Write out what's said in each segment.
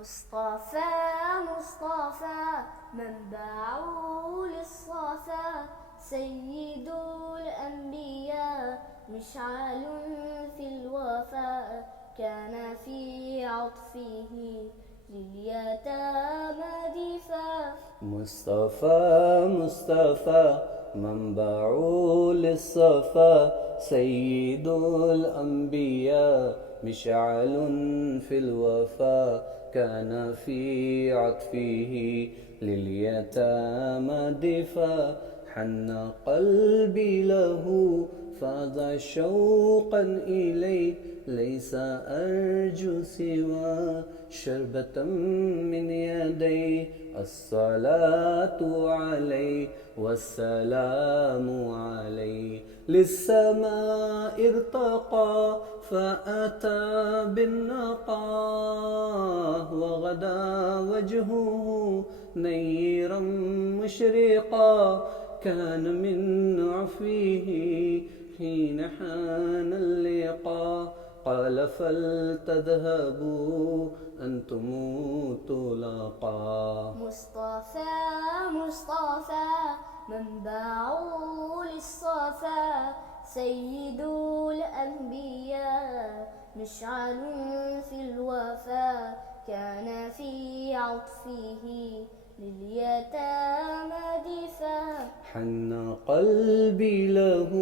مصطفى مصطفى منبع للصفا، سيد الأنبياء مشعل في الوفاء، كان في عطفه لليتامى دفاع. مصطفى مصطفى منبع للصفا، سيد الأنبياء مشعل في الوفاء، كان في عطفه لليتامى دفاع. حن قلبي له فاض شوقا إليه، ليس أرجو سوى شربة من يديه. الصلاة عليه والسلام عليه، للسماء ارتقى فأتى بالنقاء، وغدا وجهه نيرا مشرقا، كان من عفوه حين حان اللقاء. قال فلتذهبوا أنتم طلقا. مصطفى مصطفى منبع للصفا، سيد الأنبياء مشعل في الوفا، كان في عطفه لليتامى دفاع. حن قلبي له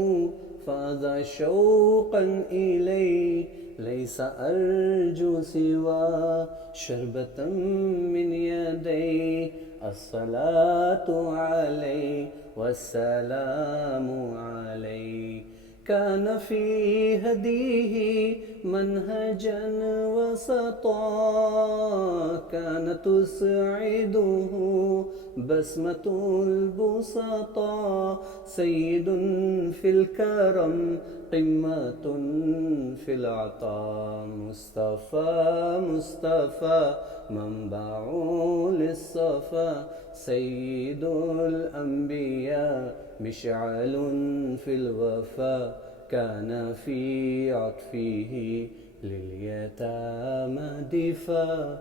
فاض شوقا إليه، ليس أرجو سوى شربة من يديه. الصلاة عليه والسلام عليه، كان في هديه منهجا وسطا، كان تسعده بسمة البسطاء. سيد في الكرم قمة في العطاء، مصطفى مصطفى منبع للصفا، سيد الأنبياء مشعل في الوفا، كان في عطفه لليتامى دفاع.